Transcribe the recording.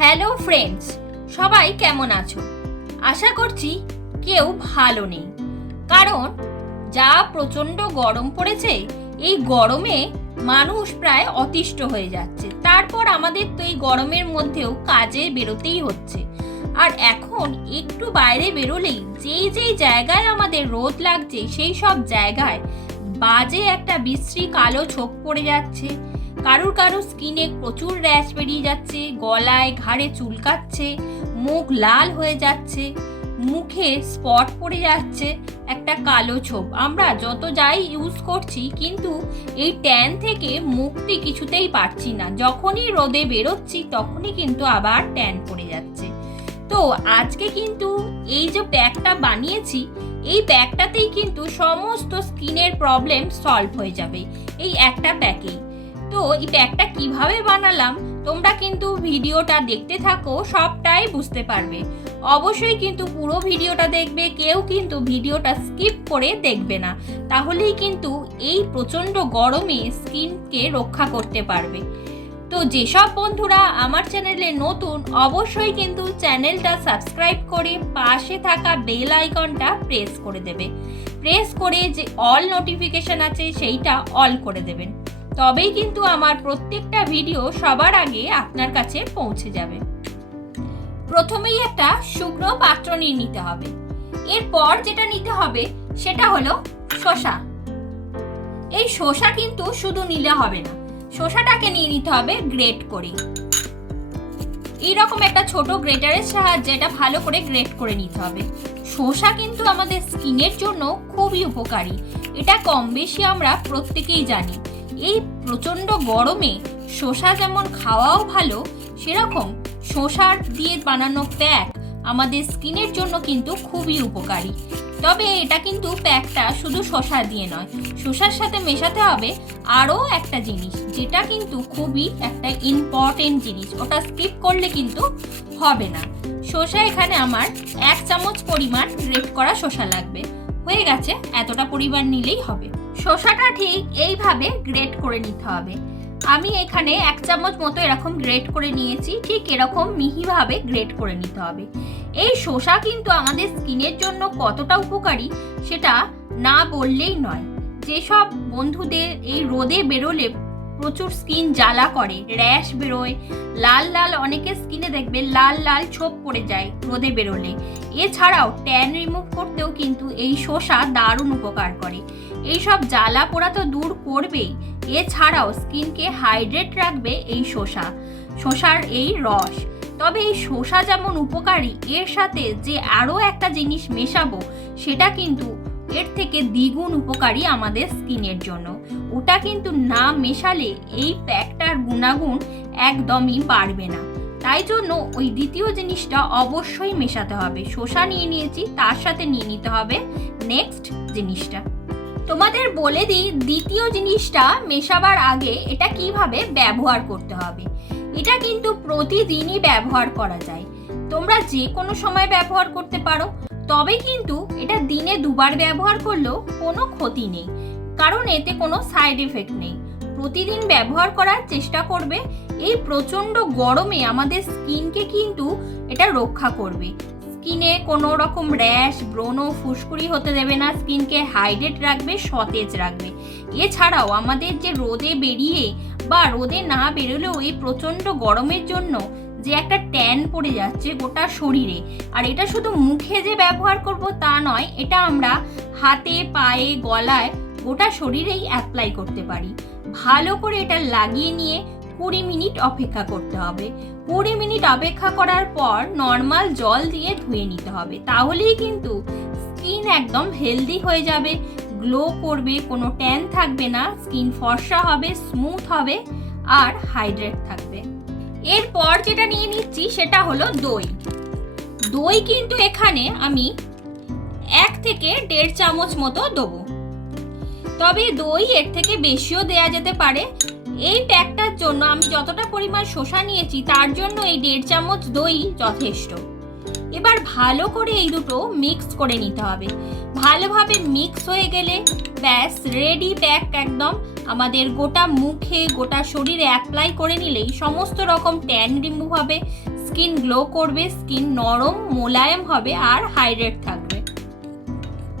Hello friends সবাই কেমন আছো? আশা করছি কেউ ভালো নেই। কারণ যা প্রচণ্ড গরম পড়েছে, এই গরমে মানুষ প্রায় অতিষ্ঠ হয়ে যাচ্ছে। তারপর আমাদের তো এই গরমের মধ্যেও কাজে বেরোতেই হচ্ছে। আর এখন একটু বাইরে বেরোলেই যেই যেই জায়গায় আমাদের রোদ লাগছে, সেই সব জায়গায় বাজে একটা বিশ্রী কালো ছোপ পড়ে যাচ্ছে। কারুর কারুর স্কিনে প্রচুর র্যাশ বেরিয়ে যাচ্ছে, গলায় ঘাড়ে চুলকাচ্ছে মুখ লাল হয়ে যাচ্ছে, মুখে স্পট পড়ে যাচ্ছে, একটা কালো ছোপ। আমরা যত যাই ইউজ করছি, কিন্তু এই ট্যান থেকে মুক্তি কিছুতেই পারছি না। যখনই রোদে বেরোচ্ছি, তখনই কিন্তু আবার ট্যান পড়ে যাচ্ছে। তো আজকে কিন্তু এই যে প্যাকটা বানিয়েছি, এই প্যাকটাতেই কিন্তু সমস্ত স্কিনের প্রবলেম সলভ হয়ে যাবে। এই একটা প্যাকেই। তো এই প্যাকটা কীভাবে বানালাম, তোমরা কিন্তু ভিডিওটা দেখতে থাকো, সবটাই বুঝতে পারবে। অবশ্যই কিন্তু পুরো ভিডিওটা দেখবে, কেউ কিন্তু ভিডিওটা স্কিপ করে দেখবে না। তাহলেই কিন্তু এই প্রচণ্ড গরমে স্কিনকে রক্ষা করতে পারবে। তো যেসব বন্ধুরা আমার চ্যানেলে নতুন, অবশ্যই কিন্তু চ্যানেলটা সাবস্ক্রাইব করে পাশে থাকা বেল আইকনটা প্রেস করে দেবে। প্রেস করে যে অল নোটিফিকেশন আছে, সেইটা অল করে দেবেন। তবেই কিন্তু আমার প্রত্যেকটা ভিডিও সবার আগে আপনার কাছে পৌঁছে যাবে। প্রথমেই একটা শুকনো পাত্র নিয়ে নিতে হবে। এরপর যেটা নিতে হবে সেটা হলো শসা। এই শসা কিন্তু শুধু নিলে হবে না, শসাটাকে নিয়ে নিতে হবে গ্রেট করে। এইরকম একটা ছোট গ্রেটারের সাহায্যে এটা ভালো করে গ্রেট করে নিতে হবে। শসা কিন্তু আমাদের স্কিনের জন্য খুবই উপকারী, এটা কম বেশি আমরা প্রত্যেকেই জানি। এই প্রচণ্ড গরমে শসা যেমন খাওয়াও ভালো, সেরকম শসার দিয়ে বানানো প্যাক আমাদের স্কিনের জন্য কিন্তু খুবই উপকারী। তবে এটা কিন্তু প্যাকটা শুধু শসা দিয়ে নয়, শসার সাথে মেশাতে হবে আরও একটা জিনিস, যেটা কিন্তু খুবই একটা ইম্পর্টেন্ট জিনিস, ওটা স্কিপ করলে কিন্তু হবে না। শসা এখানে আমার এক চামচ পরিমাণ গ্রেট করা শসা লাগবে। হয়ে গেছে, এতটা পরিমাণ নিলেই হবে। শসাটা ঠিক এইভাবে গ্রেট করে নিতে হবে। আমি এখানে এক চামচ মতো এরকম গ্রেট করে নিয়েছি, ঠিক এরকম মিহিভাবে গ্রেট করে নিতে হবে। এই শসা কিন্তু আমাদের স্কিনের জন্য কতটা উপকারী সেটা না বললেই নয়। যেসব বন্ধুদের এই রোদে বেরোলে প্রচুর স্কিন জ্বালা করে, র্যাশ বেরোয়। লাল লাল অনেকের স্কিনে দেখবে লাল লাল ছোপ পড়ে যায় রোদে বেরোলে। এছাড়াও ট্যান রিমুভ করতেও কিন্তু এই শসা দারুণ উপকার করে। এইসব জ্বালা পোড়া তো দূর করবেই। এছাড়াও স্কিনকে হাইড্রেট রাখবে এই শসা শসার এই রস। তবে এই শসা যেমন উপকারী, এর সাথে যে আরও একটা জিনিস মেশাবো, সেটা কিন্তু এর থেকে দ্বিগুণ উপকারী আমাদের স্কিনের জন্য। ওটা কিন্তু না মেশালে এই প্যাকটার গুণাগুণ একদমই বাড়বে না। তাই জন্য ওই দ্বিতীয় জিনিসটা অবশ্যই মেশাতে হবে। শসা নিয়ে নিয়েছি, তার সাথে নিয়ে নিতে হবে নেক্সট জিনিসটা। তোমাদের বলে দিই, দ্বিতীয় জিনিসটা মেশাবার আগে এটা কীভাবে ব্যবহার করতে হবে। এটা কিন্তু প্রতিদিনই ব্যবহার করা যায়। তোমরা যে কোনো সময় ব্যবহার করতে পারো, তবে কিন্তু এটা দিনে দুবার ব্যবহার করলেও কোনো ক্ষতি নেই। কারণ এতে কোনো সাইড এফেক্ট নেই। প্রতিদিন ব্যবহার করার চেষ্টা করবে, এই প্রচণ্ড গরমে আমাদের স্কিনকে কিন্তু এটা রক্ষা করবে। স্কিনে কোনো রকম র্যাশ, ব্রণ, ফুসকুড়ি হতে দেবে না, স্কিনকে হাইড্রেট রাখবে, সতেজ রাখবে। এছাড়াও আমাদের যে রোদে বেরিয়ে বা রোদে না বেরোলেও এই প্রচণ্ড গরমের জন্য যে একটা ট্যান পড়ে যাচ্ছে গোটা শরীরে, আর এটা শুধু মুখে যে ব্যবহার করব তা নয়, এটা আমরা হাতে, পায়ে, গলায় গোটা শরীরেই অ্যাপ্লাই করতে পারি। ভালো করে এটা লাগিয়ে নিয়ে কুড়ি মিনিট অপেক্ষা করতে হবে। কুড়ি মিনিট অপেক্ষা করার পর নর্মাল জল দিয়ে ধুয়ে নিতে হবে। তাহলেই কিন্তু স্কিন একদম হেলদি হয়ে যাবে। গ্লো করবে, কোনো ট্যান থাকবে না স্কিন ফর্সা হবে স্মুথ হবে, আর হাইড্রেট থাকবে। এরপর যেটা নিয়ে নিচ্ছি সেটা হলো দই। দই কিন্তু এখানে আমি এক থেকে দেড় চামচ মতো দেবো। তবে দই এর থেকে বেশিও দেয়া যেতে পারে। এই প্যাকটার জন্য আমি যতটা পরিমাণ শসা নিয়েছি, তার জন্য এই দেড় চামচ দই যথেষ্ট। এবার ভালো করে এই দুটো মিক্স করে নিতে হবে। ভালোভাবে মিক্স হয়ে গেলে ব্যাস রেডি প্যাক একদম। আমাদের গোটা মুখে, গোটা শরীরে অ্যাপ্লাই করে নিলেই সমস্ত রকম ট্যান রিমুভ হবে স্কিন গ্লো করবে স্কিন নরম, মোলায়েম হবে আর হাইড্রেট থাকবে।